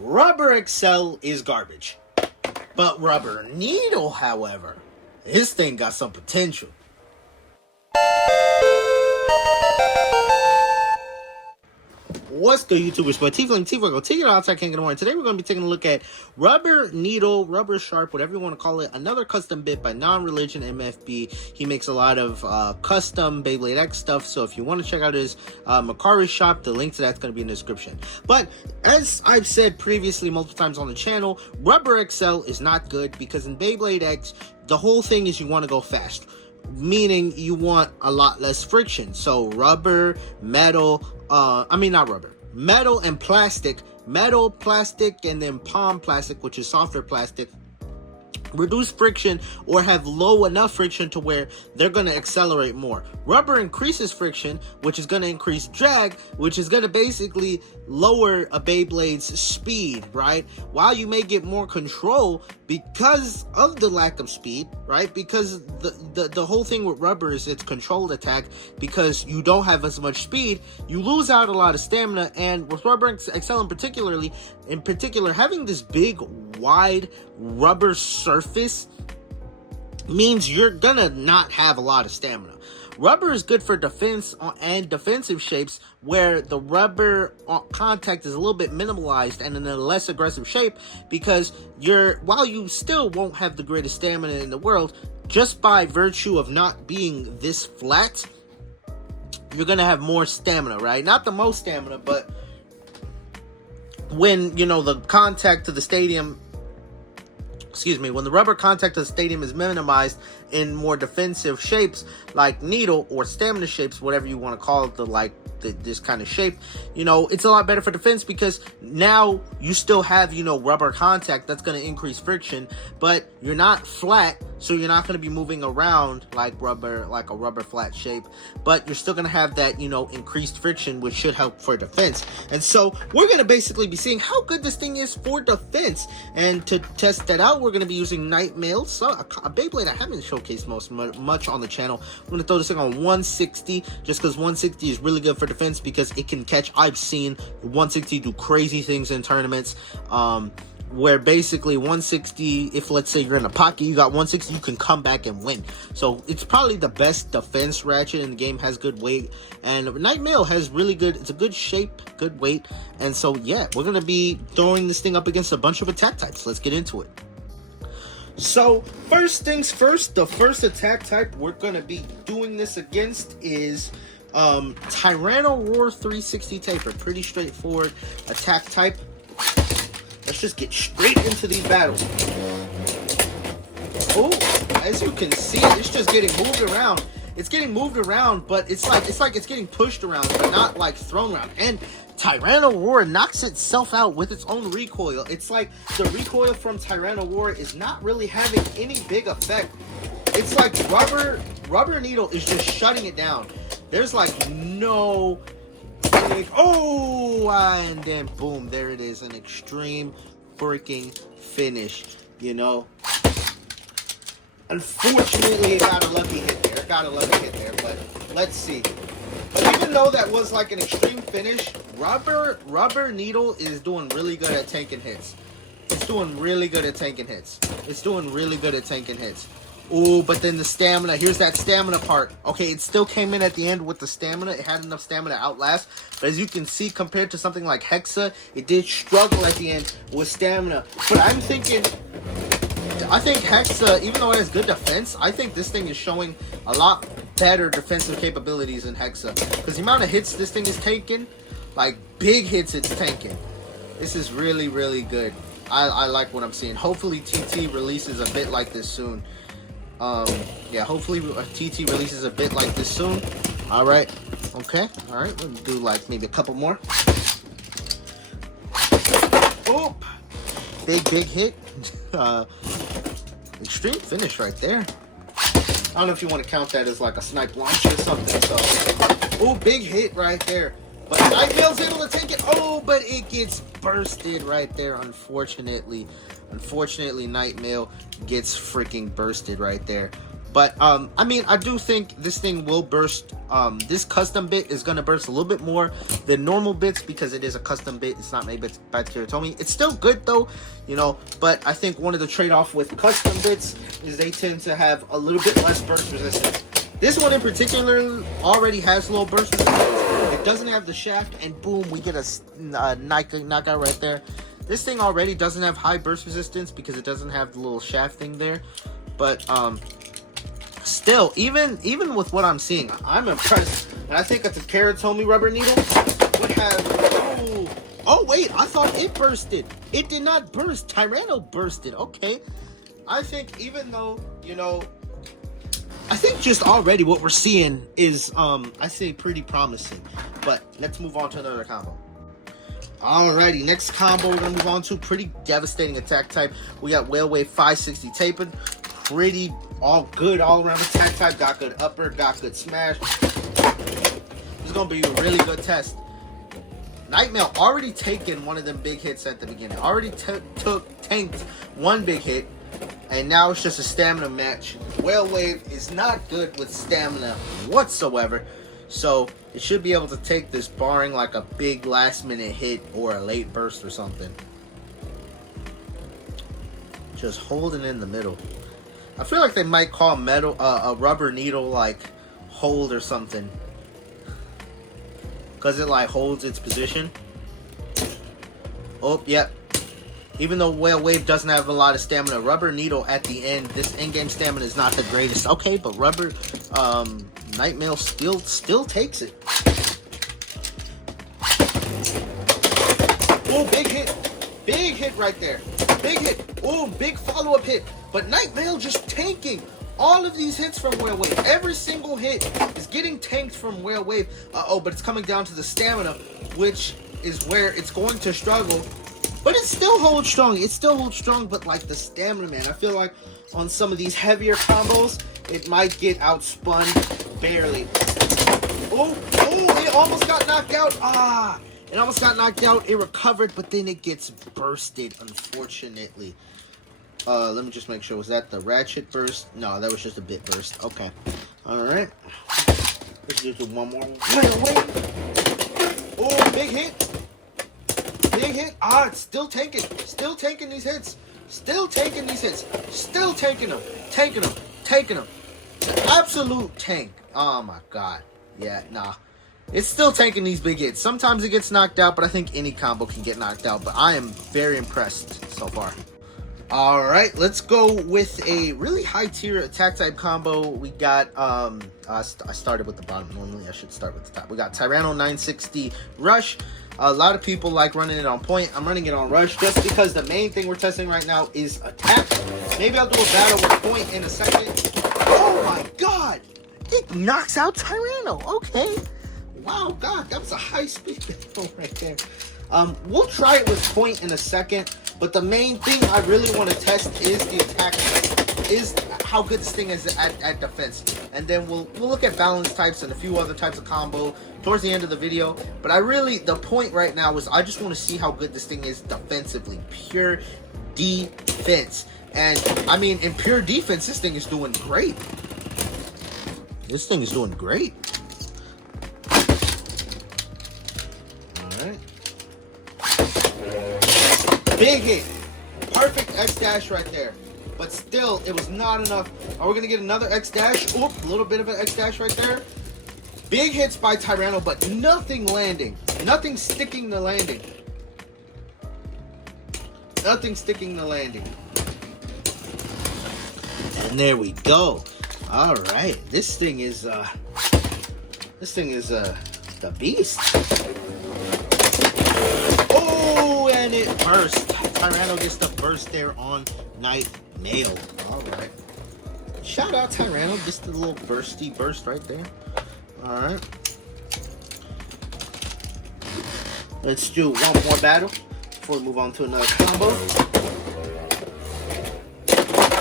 Rubber Excel is garbage. But Rubber Needle, however, this thing got some potential. What's good, YouTubers? But T-Fling, take it outside, can't get away. Today we're going to be taking a look at Rubber Needle, Rubber Sharp, whatever you want to call it. Another custom bit by Non-Religion MFB. He makes a lot of custom Beyblade X stuff. So if you want to check out his Macari shop, the link to that's going to be in the description. But as I've said previously multiple times on the channel, Rubber XL is not good because in Beyblade X, the whole thing is you want to go fast. Meaning you want a lot less friction. So rubber, metal, metal and plastic, metal, plastic, and then palm plastic, which is softer plastic, reduce friction or have low enough friction to where they're going to accelerate more. Rubber increases friction, which is going to increase drag, which is going to basically lower a Beyblade's speed, right? While you may get more control because of the lack of speed, right? Because the whole thing with rubber is it's controlled attack. Because you don't have as much speed, you lose out a lot of stamina. And with Rubber XL in particular, having this big, wide rubber surface means you're gonna not have a lot of stamina. Rubber is good for defense and defensive shapes where the rubber contact is a little bit minimalized and in a less aggressive shape, because while you still won't have the greatest stamina in the world, just by virtue of not being this flat, you're gonna have more stamina, right? Not the most stamina, but when the contact to the stadium, when the rubber contact to the stadium is minimized in more defensive shapes like needle or stamina shapes, whatever you want to call it, this kind of shape, it's a lot better for defense because now you still have, rubber contact that's going to increase friction, but you're not flat, so you're not going to be moving around like a rubber flat shape, but you're still going to have that, increased friction, which should help for defense. And so we're going to basically be seeing how good this thing is for defense. And to test that out, we're going to be using Night Mail, so a Beyblade I haven't showcased much on the channel. I'm going to throw this thing on 160 just because 160 is really good for defense because it can catch. I've seen 160 do crazy things in tournaments, where basically 160, if let's say you're in a pocket, you got 160, you can come back and win. So it's probably the best defense ratchet in the game, has good weight, and Night Mail has really good, it's a good shape, good weight. And so yeah, we're gonna be throwing this thing up against a bunch of attack types. Let's get into it. So first things first, the first attack type we're gonna be doing this against is Tyranno Roar 360 Taper. Pretty straightforward attack type. Let's just get straight into these battles. Oh, as you can see, it's just getting moved around. It's getting moved around, but it's like it's getting pushed around, but not like thrown around. And Tyranno Roar knocks itself out with its own recoil. It's like the recoil from Tyranno Roar is not really having any big effect. It's like Rubber Needle is just shutting it down. There's like no big, and then boom, there it is, an extreme freaking finish. Unfortunately, it got a lucky hit there. But let's see. But even though that was like an extreme finish, Rubber Needle is doing really good at tanking hits. It's doing really good at tanking hits. Oh, but then the stamina. Here's that stamina part. Okay, it still came in at the end with the stamina. It had enough stamina to outlast. But as you can see, compared to something like Hexa, it did struggle at the end with stamina. But I think Hexa, even though it has good defense, I think this thing is showing a lot better defensive capabilities than Hexa. Because the amount of hits this thing is taking, like big hits it's tanking. This is really, really good. I like what I'm seeing. Hopefully TT releases a bit like this soon. Yeah, hopefully TT releases a bit like this soon. Alright, okay, alright, let's do like maybe a couple more. Oh, big hit. Extreme finish right there. I don't know if you want to count that as like a snipe launcher or something. So, oh, big hit right there. But Night Mail's able to take it. Oh, but it gets bursted right there, unfortunately. Unfortunately, Night Mail gets freaking bursted right there. But I mean, I do think this thing will burst. This custom bit is gonna burst a little bit more than normal bits because it is a custom bit. It's not made by Teratomi. It's still good though, you know. But I think one of the trade-off with custom bits is they tend to have a little bit less burst resistance. This one in particular already has low burst resistance. It doesn't have the shaft, and boom, we get a knockout right there. This thing already doesn't have high burst resistance because it doesn't have the little shaft thing there. But still, even with what I'm seeing, I'm impressed. And I think that the Teratomi rubber needle would have... Oh, wait, I thought it bursted. It did not burst. Tyranno bursted. Okay. I think even though, you know, I think just already what we're seeing is, I say pretty promising. But let's move on to another combo. Alrighty, next combo we're going to move on to. Pretty devastating attack type. We got Whale Wave 560 Tapered. Pretty all good all around attack type. Got good upper, got good smash. It's gonna be a really good test. Nightmare already taken one of them big hits at the beginning. Already tanked one big hit, and now it's just a stamina match. Whale Wave is not good with stamina whatsoever, so it should be able to take this, barring like a big last minute hit or a late burst or something. Just holding in the middle. I feel like they might call metal a rubber needle like hold or something, because it like holds its position. Oh, yep. Even though Whale Wave doesn't have a lot of stamina, rubber needle at the end, this in-game stamina is not the greatest. Okay, but rubber Nightmare still takes it. Oh, big hit right there. Big hit. Oh, big follow-up hit. But Nightmare just tanking all of these hits from Whale Wave. Every single hit is getting tanked from Whale Wave. But it's coming down to the stamina, which is where it's going to struggle. But it still holds strong. It still holds strong, but like the stamina, man. I feel like on some of these heavier combos, it might get outspun barely. Oh, it almost got knocked out. It almost got knocked out. It recovered, but then it gets bursted, unfortunately. Let me just make sure. Was that the ratchet burst? No, that was just a bit burst. Okay. Alright. Let's just do one more. Wait. Oh, big hit. Big hit. It's still taking. Still taking these hits. Still taking these hits. Still taking them. Taking them. Absolute tank. Oh, my God. Yeah, nah. It's still taking these big hits. Sometimes it gets knocked out, but I think any combo can get knocked out. But I am very impressed so far. Alright, let's go with a really high tier attack type combo. We got, I started with the bottom. Normally I should start with the top. We got Tyranno 960 Rush. A lot of people like running it on point. I'm running it on Rush just because the main thing we're testing right now is attack. Maybe I'll do a battle with point in a second. Oh my God! It knocks out Tyranno. Okay. Wow, God, that was a high speed battle right there. We'll try it with point in a second. But the main thing I really want to test is the attack, is how good this thing is at defense. And then we'll look at balance types and a few other types of combo towards the end of the video. But the point right now is I just want to see how good this thing is defensively. Pure defense. And, I mean, in pure defense, this thing is doing great. This thing is doing great. Alright. Big hit. Perfect X-Dash right there. But still, it was not enough. Are we going to get another X-Dash? Oop, a little bit of an X-Dash right there. Big hits by Tyranno, but nothing landing. Nothing sticking the landing. Nothing sticking the landing. And there we go. Alright. This thing is, the beast. Oh, and it burst. Tyranno gets the burst there on Night Mail. Alright. Shout out Tyranno. Just a little bursty burst right there. Alright. Let's do one more battle before we move on to another combo.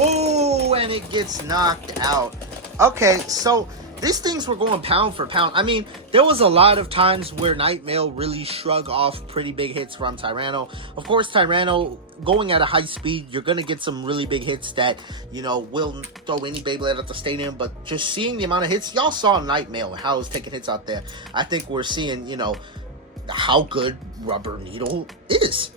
Oh, and it gets knocked out. Okay, so these things were going pound for pound. I mean, there was a lot of times where Nightmare really shrugged off pretty big hits from Tyranno. Of course, Tyranno, going at a high speed, you're going to get some really big hits that, you know, will throw any Beyblade at the stadium. But just seeing the amount of hits, y'all saw Nightmare, how he was taking hits out there. I think we're seeing, you know, how good Rubber Needle is.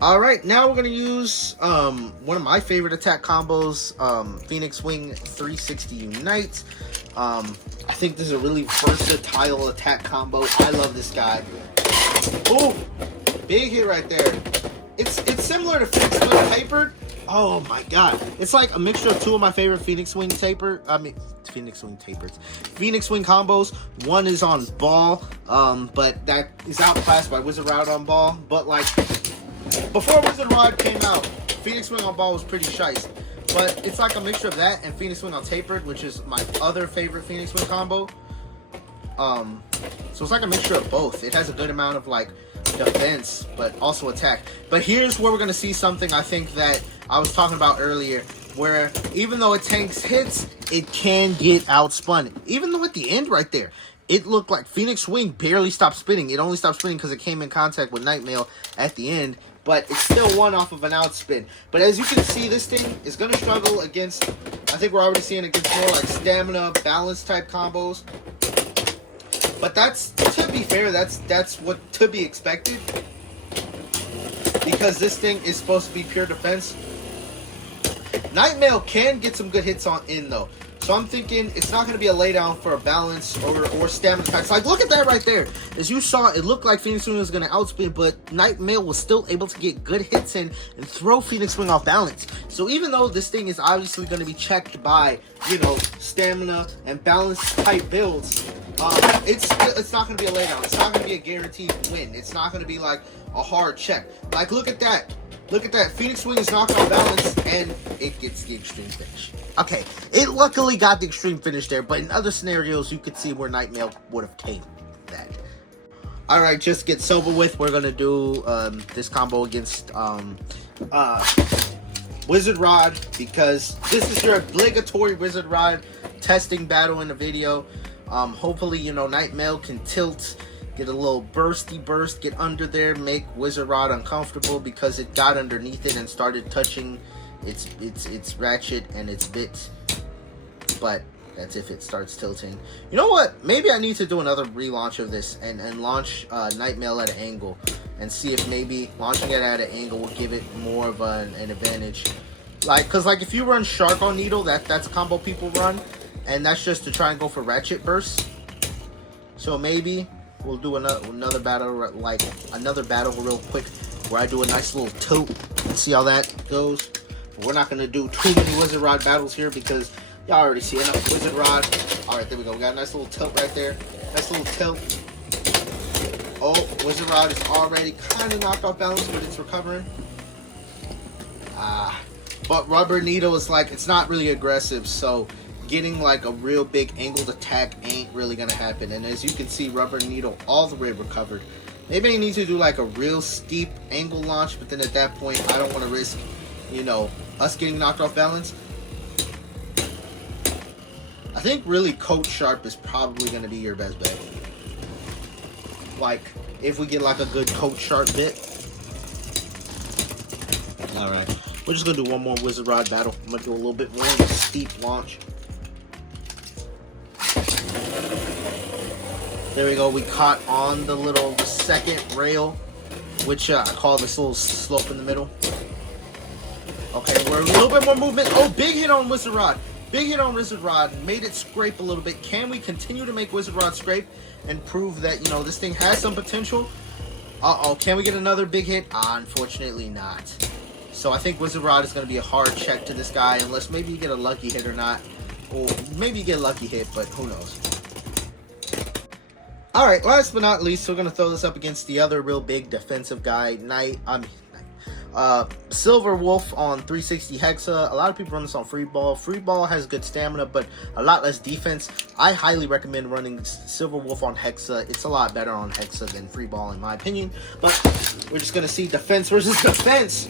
Alright, now we're going to use one of my favorite attack combos, Phoenix Wing 360 Unite. I think this is a really versatile attack combo. I love this guy. Oh, big hit right there. It's similar to Phoenix Wing Tapered. Oh my god. It's like a mixture of two of my favorite Phoenix Wing Tapered. Phoenix Wing Tapers. Phoenix Wing combos. One is on ball, but that is outclassed by Wizard Rod on ball. But like, before Wizard Rod came out, Phoenix Wing on ball was pretty shice. But it's like a mixture of that and Phoenix Wing on Tapered, which is my other favorite Phoenix Wing combo. So it's like a mixture of both. It has a good amount of like defense, but also attack. But here's where we're going to see something I think that I was talking about earlier, where even though it tanks hits, it can get outspun. Even though at the end right there, it looked like Phoenix Wing barely stopped spinning. It only stopped spinning because it came in contact with Nightmare at the end. But it's still one off of an outspin. But as you can see, this thing is going to struggle against, I think we're already seeing it against more like stamina, balance type combos. But that's, to be fair, that's what to be expected. Because this thing is supposed to be pure defense. Nightmare can get some good hits on in though. So I'm thinking it's not going to be a laydown for a balance or stamina attacks. Like, look at that right there. As you saw, it looked like Phoenix Wing was going to outspin, but Nightmare was still able to get good hits in and throw Phoenix Wing off balance. So even though this thing is obviously going to be checked by, you know, stamina and balance type builds, it's not going to be a laydown. It's not going to be a guaranteed win. It's not going to be like a hard check. Like, look at that. Look at that. Phoenix Wing is knocked off balance, and it gets the extreme finish. Okay, it luckily got the extreme finish there, but in other scenarios, you could see where Nightmare would have taken that. Alright, just get sober with. We're going to do this combo against Wizard Rod, because this is your obligatory Wizard Rod testing battle in the video. Hopefully, you know, Nightmare can tilt, get a little bursty burst, get under there, make Wizard Rod uncomfortable because it got underneath it and started touching its ratchet and its bit. But that's if it starts tilting. You know what? Maybe I need to do another relaunch of this and launch Nightmare at an angle and see if maybe launching it at an angle will give it more of an advantage. Like, cause like if you run Shark on Needle, that's a combo people run, and that's just to try and go for ratchet bursts. So maybe we'll do another battle, like another battle real quick, where I do a nice little tilt and see how that goes. But we're not gonna do too many Wizard Rod battles here because y'all already see enough Wizard Rod. All right, there we go. We got a nice little tilt right there. Nice little tilt. Oh, Wizard Rod is already kind of knocked off balance, but it's recovering. But Rubber Needle is like, it's not really aggressive, so getting like a real big angled attack ain't really gonna happen. And as you can see, Rubber Needle all the way recovered. Maybe I need to do like a real steep angle launch, but then at that point I don't want to risk, you know, us getting knocked off balance. I think really Coach Sharp is probably gonna be your best bet. Like, if we get like a good Coach Sharp bit. Alright, we're just gonna do one more Wizard Rod battle. I'm gonna do a little bit more of a steep launch. There we go. We caught on the second rail, which I call this little slope in the middle. Okay, we're a little bit more movement. Oh, big hit on Wizard Rod. Big hit on Wizard Rod. Made it scrape a little bit. Can we continue to make Wizard Rod scrape and prove that, you know, this thing has some potential? Uh-oh. Can we get another big hit? Unfortunately not. So I think Wizard Rod is going to be a hard check to this guy, unless maybe you get a lucky hit or not. Or maybe you get a lucky hit, but who knows. Alright, last but not least, we're going to throw this up against the other real big defensive guy, Silver Wolf on 360 Hexa. A lot of people run this on Free Ball. Free Ball has good stamina, but a lot less defense. I highly recommend running Silver Wolf on Hexa. It's a lot better on Hexa than Free Ball, in my opinion. But we're just going to see defense versus defense.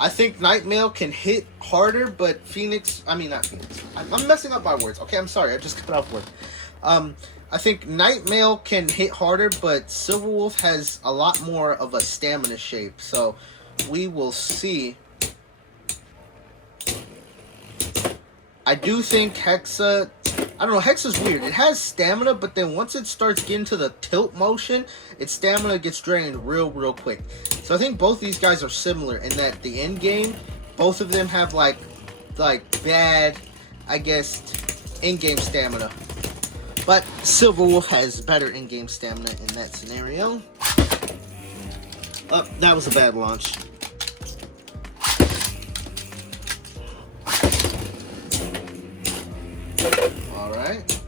I think Nightmail can hit harder, but Phoenix, I mean, not Phoenix. I'm messing up my words. Okay, I'm sorry. I just cut off words. I think Nightmail can hit harder, but Silverwolf has a lot more of a stamina shape. So we will see. I do think Hexa, I don't know, Hexa's weird. It has stamina, but then once it starts getting to the tilt motion, its stamina gets drained real quick. So I think both these guys are similar in that the end game, both of them have like bad, I guess, in-game stamina. But Silverwolf has better in-game stamina in that scenario. Oh, that was a bad launch. Alright.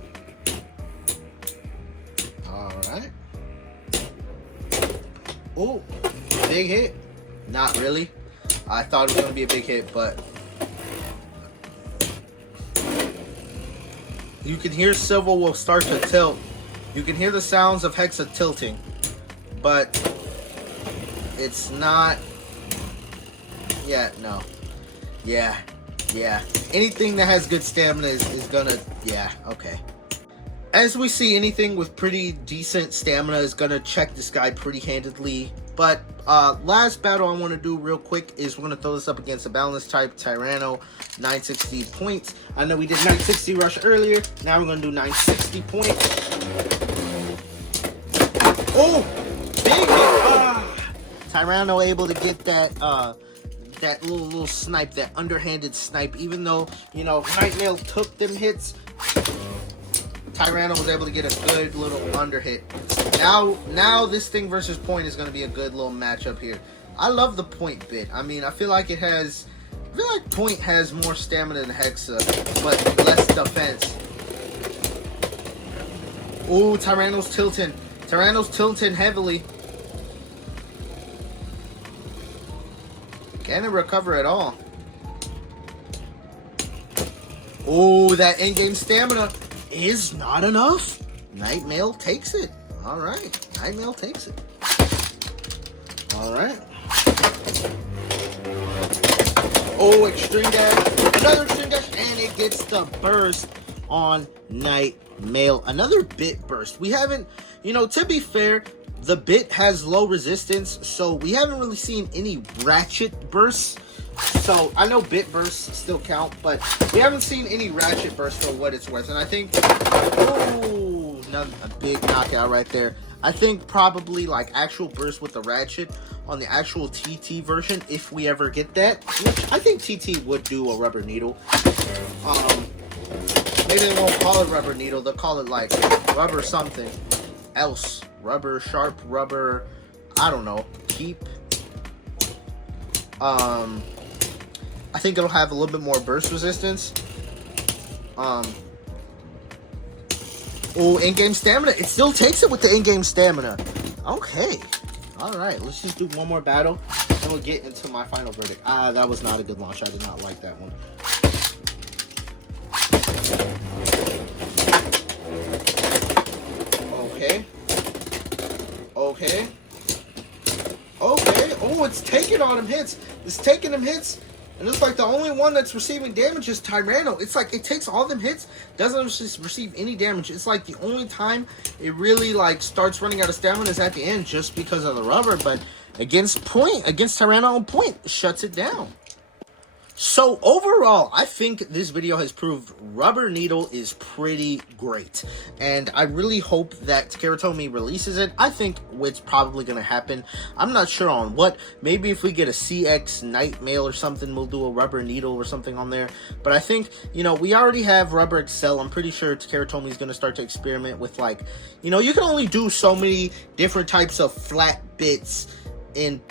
Alright. Oh, big hit. Not really. I thought it was going to be a big hit, but you can hear Silverwolf start to tilt. You can hear the sounds of Hexa tilting, but it's not. Yeah, no. Yeah. Anything that has good stamina is gonna. Yeah, okay. As we see, anything with pretty decent stamina is gonna check this guy pretty handedly. But last battle I want to do real quick is we're gonna throw this up against a balance type Tyranno, 960 points. I know we did 960 rush earlier. Now we're gonna do 960 points. Oh, big hit! Tyranno able to get that that little snipe, that underhanded snipe. Even though, you know, Nightmail took them hits, Tyranno was able to get a good little under hit. Now this thing versus Point is going to be a good little matchup here. I love the Point bit. I mean, I feel like Point has more stamina than Hexa, but less defense. Ooh, Tyranno's tilting. Tyranno's tilting heavily. Can it recover at all? Oh, that in-game stamina is not enough. Nightmail takes it. All right. Nightmail takes it. All right. Oh, extreme dash. Another extreme dash. And it gets the burst on Nightmail. Another bit burst. We haven't, you know, to be fair, the bit has low resistance, so we haven't really seen any ratchet bursts. So I know bit bursts still count, but we haven't seen any ratchet bursts for what it's worth. And I think, oh, a big knockout right there. I think probably like actual burst with the ratchet on the actual TT version, if we ever get that, which I think TT would do a rubber needle. Maybe they won't call it rubber needle. They'll call it like rubber something else. Rubber, sharp, rubber, I don't know, keep. I think it'll have a little bit more burst resistance. Oh, in-game stamina. It still takes it with the in-game stamina. Okay. Alright, let's just do one more battle, and we'll get into my final verdict. That was not a good launch. I did not like that one. Okay. Oh, it's taking all them hits. It's taking them hits. And it's like the only one that's receiving damage is Tyranno. It's like it takes all them hits, doesn't receive any damage. It's like the only time it really like starts running out of stamina is at the end just because of the rubber. But against Tyranno on Point, shuts it down. So overall, I think this video has proved Rubber Needle is pretty great. And I really hope that Karatomi releases it. I think it's probably going to happen. I'm not sure on what. Maybe if we get a CX Nightmail or something, we'll do a Rubber Needle or something on there. But I think, you know, we already have Rubber Excel. I'm pretty sure Karatomi is going to start to experiment with, like, you know, you can only do so many different types of flat bits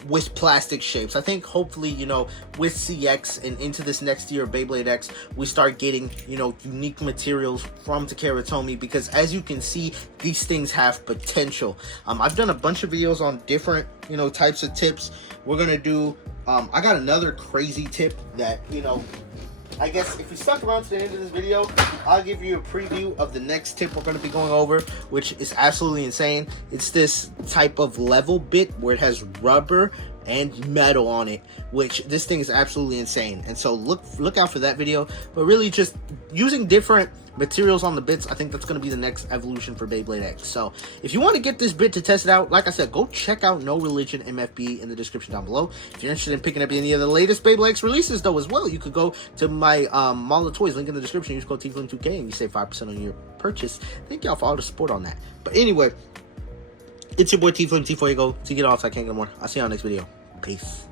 with plastic shapes. I think hopefully, you know, with CX and into this next year Beyblade X, we start getting, you know, unique materials from Takara Tomy, because as you can see, these things have potential. I've done a bunch of videos on different, you know, types of tips. We're gonna do I got another crazy tip that, you know, I guess if you stuck around to the end of this video, I'll give you a preview of the next tip we're going to be going over, which is absolutely insane. It's this type of level bit where it has rubber and metal on it, which this thing is absolutely insane. And so look out for that video. But really, just using different materials on the bits, I think that's going to be the next evolution for Beyblade X. So if you want to get this bit to test it out, like I said, go check out No Religion MFB in the description down below. If you're interested in picking up any of the latest Beyblade X releases though as well, you could go to my Mall of Toys, link in the description. Use code TFLIM2K and you save 5% on your purchase. Thank y'all for all the support on that. But anyway, it's your boy TFLIM T4 Go. To get off, I can't get more. I'll see y'all next video. Peace.